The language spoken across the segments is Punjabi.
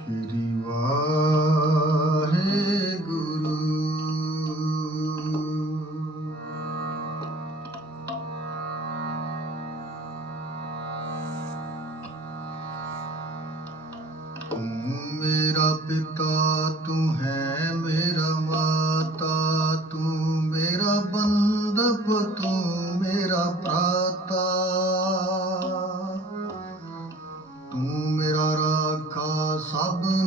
ਸ੍ਰੀ ਵਾਹਿਗੁਰੂ। ਤੂੰ ਮੇਰਾ ਪਿਤਾ, ਤੂੰ ਹੈ ਮੇਰਾ ਮਾਤਾ, ਤੂੰ ਮੇਰਾ ਬੰਦਪ ਤੂੰ ਮੇਰਾ ਭਰਾਤਾ। ਤੂੰ Amen.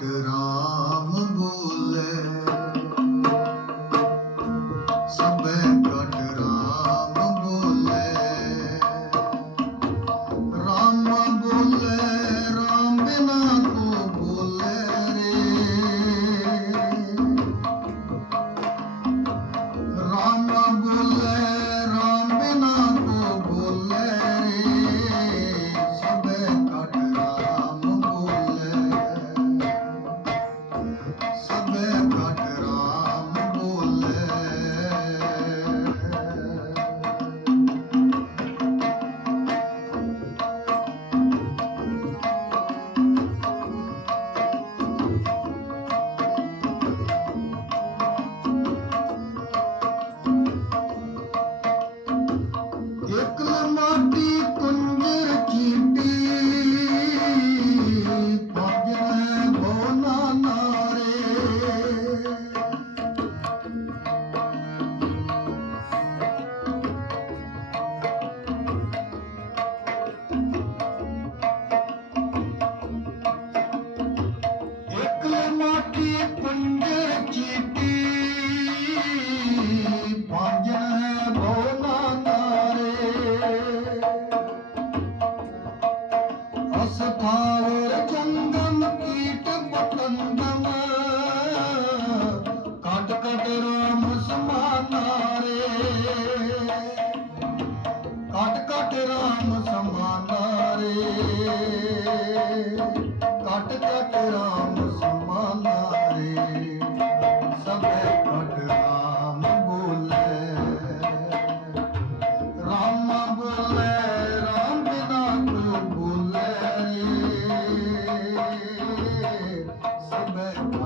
doctor back.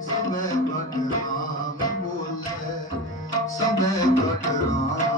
ਸਭੇ ਕਟ ਰਾਮ ਬੋਲੇ ਸਭੇ ਕਟ ਰਾਮ